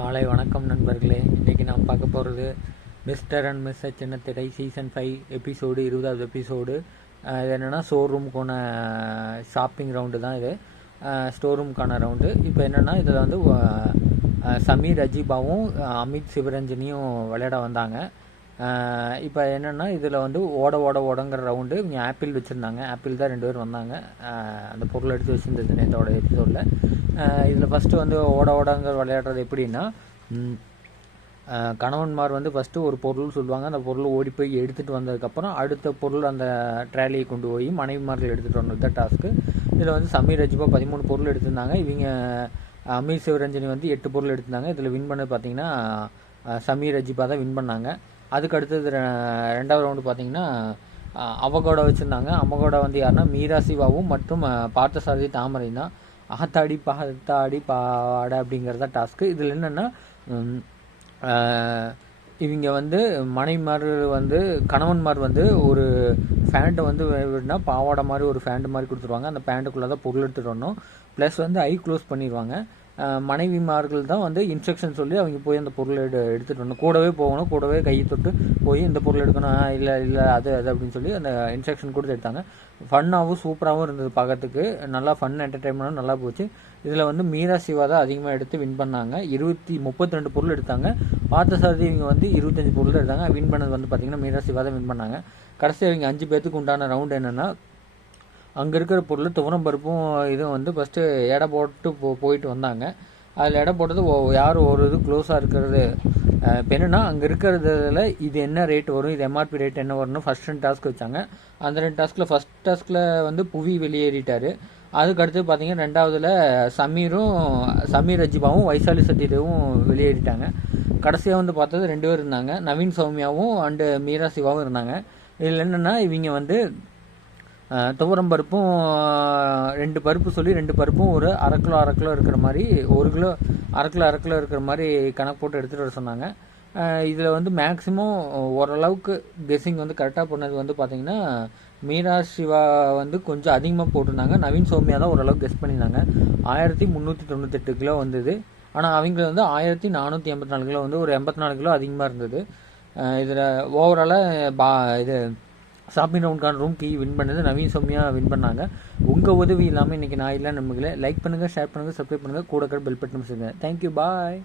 காலை வணக்கம் நண்பர்களே. இன்றைக்கி நான் பார்க்க போகிறது mister and miss Chinnathirai season five episode இருபதாவது எபிசோடு இது என்னென்னா ஷோர் ரூமுக்கான ஷாப்பிங் ரவுண்டு தான் இது. ஸ்டோர் ரூமுக்கான ரவுண்டு இப்போ என்னென்னா இதில் வந்து சமீர் அஜீபாவும் அமித் சிவரஞ்சனியும் விளையாட வந்தாங்க. இப்போ என்னென்னா இதில் வந்து ஓட ஓட ஓடங்கிற ரவுண்டு இவங்க ஆப்பிள் வச்சுருந்தாங்க. ஆப்பிள் தான் ரெண்டு பேர் வந்தாங்க. அந்த பொருள் எடுத்து வச்சுருந்தது நேற்றோட எபிசோடில் இதில் ஃபஸ்ட்டு வந்து ஓட ஓடங்கிற விளையாடுறது எப்படின்னா கணவன்மார் வந்து ஃபஸ்ட்டு ஒரு பொருள் சொல்லுவாங்க. அந்த பொருள் ஓடி போய் எடுத்துகிட்டு வந்ததுக்கப்புறம் அடுத்த பொருள் அந்த ட்ராலியை கொண்டு போய் மனைவிமார்கள் எடுத்துகிட்டு வந்தது தான் டாஸ்க்கு இதில் வந்து சமீர் ரஜிபா பதிமூணு பொருள் எடுத்திருந்தாங்க. இவங்க அமீர் சிவரஞ்சனி வந்து எட்டு பொருள் எடுத்திருந்தாங்க. இதில் வின் பண்ணது பார்த்தீங்கன்னா சமீர் ரஜிபா தான் வின் பண்ணாங்க. அதுக்கு அடுத்தது ரெ- ரெண்டாவது ரவுண்டு பார்த்தீங்கன்னா அவகோட அவகோடா வச்சுருந்தாங்க. அவகோடா வந்து யாருன்னா மீரா சிவாவும் மற்றும் பார்த்தசாரதி தாமரை தான். ஆத்தாடி பாத்தாடி பாவாடை அப்படிங்கிறது தான் டாஸ்க்கு இதில் என்னென்னா இவங்க வந்து மனைவிமார் வந்து கணவன்மார் வந்து ஒரு ஃபேண்ட்டை வந்து விடனா பாவாடை மாதிரி ஒரு ஃபேண்ட் மாதிரி கொடுத்துருவாங்க. அந்த பேண்ட்டுக்குள்ளே தான் பொருள் எடுத்துகிட்டு வரணும். ப்ளஸ் வந்து ஐ க்ளோஸ் பண்ணிடுவாங்க மனைவிமார்கள் தான் வந்து இன்ஸ்ட்ரக்ஷன் சொல்லி அவங்க போய் அந்த பொருளை எடு எடுத்துகிட்டு வரணும். கூடவே போகணும் கூடவே கையை தொட்டு போய் இந்த பொருள் எடுக்கணும். ஆ, இல்லை இல்லை அது அது அப்படின்னு சொல்லி அந்த இன்ஸ்ட்ரக்ஷன் கொடுத்து எடுத்தாங்க. ஃபன்னாகவும் சூப்பராகவும் இருந்தது பார்க்கறதுக்கு. நல்லா ஃபன் என்டர்டைன்மெண்ட்டும் நல்லா போச்சு. இதில் வந்து மீரா சிவா தான் அதிகமாக எடுத்து வின் பண்ணாங்க. இருபத்தி முப்பத்தி ரெண்டு பொருள் எடுத்தாங்க. பார்த்தசாரதி இவங்க வந்து இருபத்தஞ்சு பொருள் எடுத்தாங்க. வின் பண்ணது வந்து பார்த்திங்கன்னா மீரா சிவா தான் வின் பண்ணாங்க. கடைசி அவங்க அஞ்சு பேர்த்துக்கு உண்டான ரவுண்ட் என்னென்னா அங்கே இருக்கிற பொருள் துவரம் பருப்பும் இதுவும் வந்து ஃபஸ்ட்டு எடை போட்டு போ போயிட்டு வந்தாங்க. அதில் எடை போட்டது ஒ- யார் ஒரு இது க்ளோஸாக இருக்கிறது இப்போ என்னென்னா அங்கே இருக்கிறதுல இது என்ன ரேட் வரும் இது எம்ஆர்பி ரேட் என்ன வரும்னு ஃபஸ்ட் ரெண்டு டாஸ்க் வச்சாங்க. அந்த ரெண்டு டாஸ்கில் ஃபஸ்ட் டாஸ்கில் வந்து புவி வெளியேறிட்டார். அதுக்கு அடுத்து பார்த்தீங்கன்னா ரெண்டாவதில் சமீரும் சமீர் அஜிபாவும் வைசாலி சத்யதேவும் வெளியேறிட்டாங்க. கடைசியாக வந்து பார்த்தது ரெண்டு பேர் இருந்தாங்க. நவீன் சௌமியாவும் அண்டு மீரா சிவாவும் இருந்தாங்க. இதில் என்னென்னா இவங்க வந்து துவரம் பருப்பும் ரெண்டு பருப்பு சொல்லி ரெண்டு பருப்பும் ஒரு அரை கிலோ அரை கிலோ இருக்கிற மாதிரி ஒரு கிலோ அரை கிலோ அரை கிலோ இருக்கிற மாதிரி கணக்கு போட்டு எடுத்துகிட்டு வர சொன்னாங்க. இதில் வந்து மேக்ஸிமம் ஓரளவுக்கு கெஸ்ஸிங் வந்து கரெக்டாக பண்ணது வந்து பார்த்தீங்கன்னா மீரா சிவா வந்து கொஞ்சம் அதிகமாக போட்டிருந்தாங்க. நவீன் சோமியா தான் ஓரளவுக்கு கெஸ் பண்ணியிருந்தாங்க. ஆயிரத்தி முந்நூற்றி தொண்ணூத்தெட்டு கிலோ வந்தது. ஆனால் அவங்க வந்து ஆயிரத்தி நானூற்றி எண்பத்தி நாலு கிலோ வந்து ஒரு எண்பத்தி நாலு கிலோ அதிகமாக இருந்தது. இதில் ஓவராலாக பா இது ஷாப்பிங் ரவுண்ட்கான ரூம் கீ வின் பண்ணது. நவீன் சௌமியா வின் பண்ணாங்க. உங்கள் உதவி இல்லாமல் இன்றைக்கி நான் இல்லை நமக்கு லைக் பண்ணுங்கள் ஷேர் பண்ணுங்கள் சப்ஸ்கிரைப் பண்ணுங்கள் கூட பெல் பட்டன் தேங்க்யூ பாய்